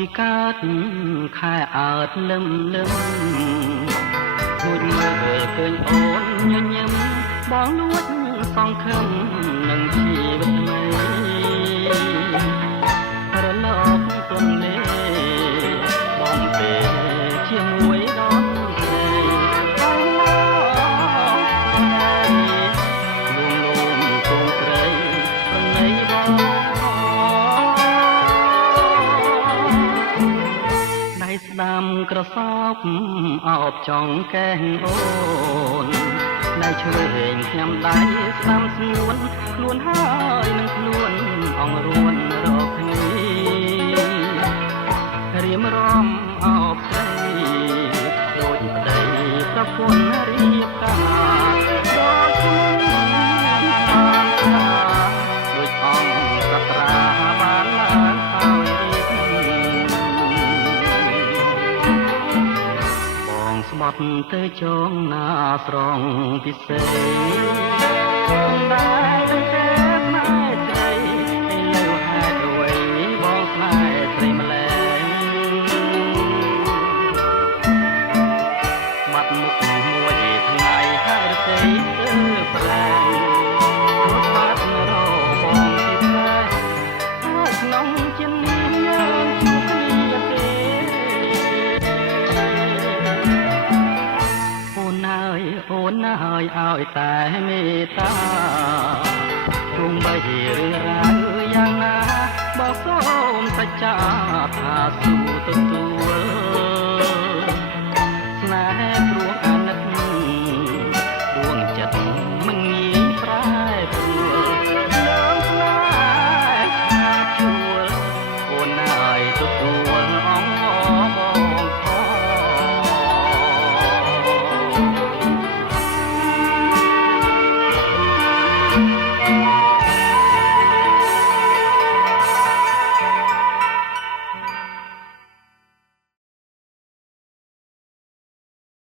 ពីកើតខែអើតលឹមលឹមលួចមើលឃើញអូនញញឹមបងលួចសងខឹមនឹងជីវិតថ្មីរលកទន់លេបងពេលជាមួយដល់ស្រីបងមកលួងលោមគង់ស្រីប្រណីបងដៃស្ដាំក្រសោបអោបចង់កែងអូនដៃឆ្វេងខ្ញុំដៃស្ដាំស្ងួនខ្លួនហើយនឹងខ្លួនអងរួនរកគ្នារៀមរំអោបស្រីដូចប្តីប្រពន្ធរៀបការដូចខ្ញុំដូចអង្គសត្រាបានឡើងហើយស្បត់ទៅចងណាស្រងពិសេសដែរទៅទេផ្នែកស្រីឥឡូវហេតុអ្វីបងផ្នែកស្រីម្ល៉េះបាត់មុខមួយថ្ងៃហើយរទេទៅប្រឡែងរត់បាត់របងទីស្រែហើយក្នុងជានេះយើងជួបគ្នាទេអូនហើយឲ្យតែមេត្តាជុំបីរឿងរ៉ាវយ៉ាងណាบอกសូមសច្ចាថាស៊ូទទួល